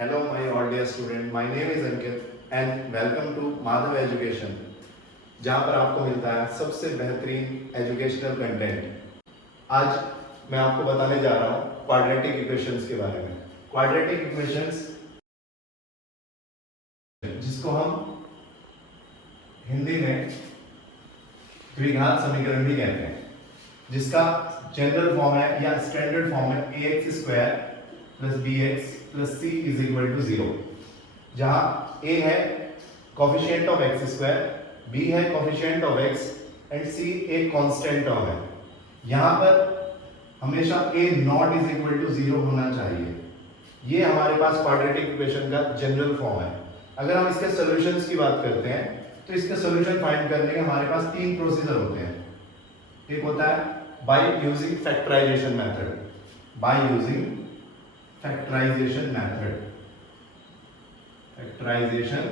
Hello, my all dear student. My name is Ankit and welcome to Madhav Education, जहाँ पर आपको मिलता है सबसे बेहतरीन एजुकेशनल कंटेंट। आज मैं आपको बताने जा रहा हूँ क्वाड्रेटिक इक्वेशंस के बारे में। क्वाड्रेटिक इक्वेशंस जिसको हम हिंदी में द्विघात समीकरण भी कहते हैं, जिसका जनरल फॉर्म है या स्टैंडर्ड फॉर्म है ax square plus bx plus c is equal to 0, जहां a है coefficient of x square, b है coefficient of x and c एक कांस्टेंट टर्म है। यहां पर हमेशा a not is equal to 0 होना चाहिए। ये हमारे पास क्वाड्रेटिक इक्वेशन का जनरल फॉर्म है। अगर हम इसके सॉल्यूशंस की बात करते हैं तो इसके सॉल्यूशन फाइंड करने के हमारे पास तीन प्रोसीजर होते हैं। एक होता है by using factorization method, by using factorization method, factorization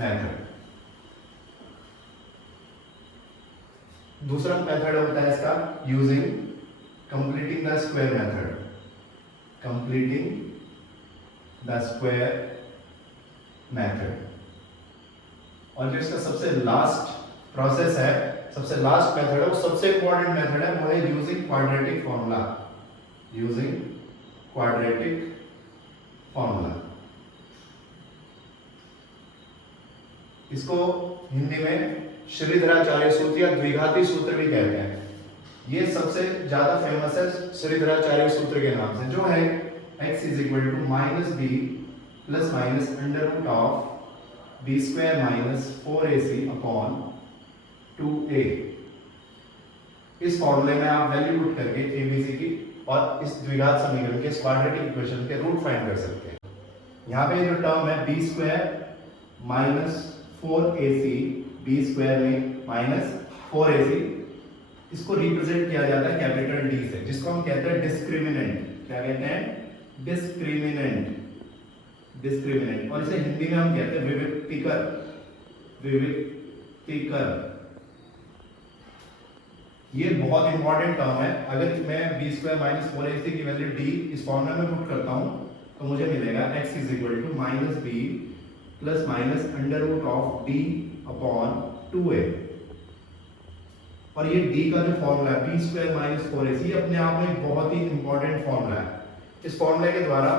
method. दूसरा मेथड होता है इसका using completing the square method, completing the square method. और जो इसका सबसे लास्ट प्रोसेस है, सबसे लास्ट मेथड है, वो सबसे इंपॉर्टेंट मेथड है, वो है using quadratic formula, using quadratic formula. इसको हिंदी में श्रीधराचार्य सूत्र या द्विघाती सूत्र भी कहते हैं। ये सबसे ज्यादा फेमस है श्रीधराचार्य सूत्र के नाम से, जो है x is equal to minus B plus minus under root of B square minus 4ac upon 2a। इस फॉर्मूले में आप वैल्यू पुट करके abc की और इस द्विघात समीकरण के क्वाड्रेटिक इक्वेशन के रूट फाइंड कर सकते हैं। यहाँ पे जो टर्म है B square minus 4ac, B square में माइनस 4ac, इसको रिप्रेजेंट किया जाता है कैपिटल डी से, जिसको हम कहते हैं डिस्क्रिमिनेंट। क्या कहते हैं? Discriminant, discriminant. और इसे हिंदी में हम कहते हैं विविक्तिकर, विविक्तिकर। ये बहुत इंपॉर्टेंट टर्म है। अगर मैं बी स्क्वायर माइनस 4ac की वैल्यू डी इस फॉर्मूला में पुट करता हूं तो मुझे मिलेगा x is equal to minus B plus minus under root of D upon 2a। और ये d का जो फॉर्मूला है बी स्क्वायर माइनस 4ac, ये अपने आप में एक बहुत ही इंपॉर्टेंट फॉर्मूला है। इस फॉर्मूले के द्वारा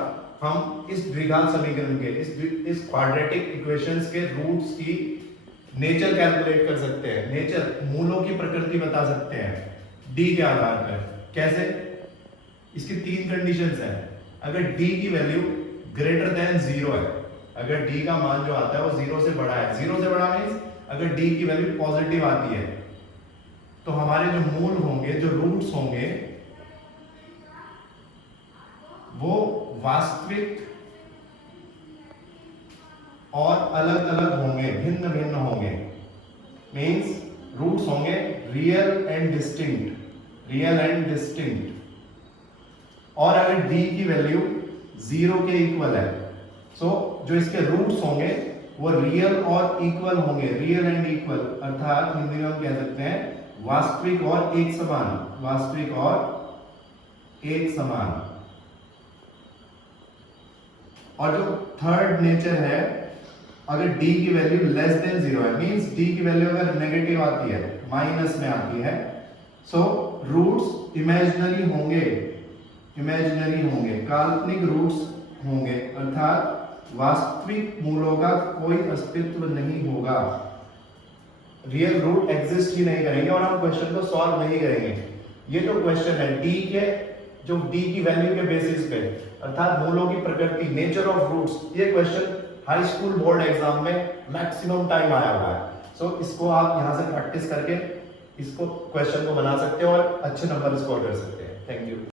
हम इस द्विघात समीकरण के इस क्वाड्रेटिक इक्वेशंस के रूट्स की नेचर कैलकुलेट कर सकते हैं, नेचर मूलों की प्रकृति बता सकते हैं डी के आधार पर। कैसे? इसकी तीन कंडीशंस हैं। अगर डी की वैल्यू ग्रेटर देन 0 है, अगर डी का मान जो आता है वो 0 से बड़ा है, 0 से बड़ा मींस अगर डी की वैल्यू पॉजिटिव आती है तो हमारे जो मूल होंगे, जो रूट्स होंगे, वो वास्तविक और अलग अलग होंगे, भिन्न भिन्न होंगे। मींस रूट्स होंगे real and distinct, real and distinct. और अगर डी की वैल्यू 0 के इक्वल है, सो जो इसके रूट्स होंगे वो रियल और इक्वल होंगे, रियल एंड इक्वल। अर्थात हिंदी में हम कह सकते हैं वास्तविक और एक समान, वास्तविक और एक समान। और जो थर्ड नेचर है, अगर d की वैल्यू लेस देन 0 है, मींस d की वैल्यू अगर नेगेटिव आती है, माइनस में आती है, सो रूट्स इमेजिनरी होंगे, इमेजिनरी होंगे, काल्पनिक रूट्स होंगे। अर्थात वास्तविक मूलों का कोई अस्तित्व नहीं होगा, रियल रूट एग्जिस्ट ही नहीं करेंगे और हम क्वेश्चन को सॉल्व नहीं करेंगे। ये जो क्वेश्चन है d के, जो d की वैल्यू के बेसिस पे, अर्थात मूलों की प्रकृति, नेचर ऑफ रूट्स, ये question high school board exam में मैक्सिमम टाइम आया हुआ है। सो इसको आप यहां से प्रैक्टिस करके इसको क्वेश्चन को बना सकते हो और अच्छे नंबर स्कोर कर सकते हैं। Thank you.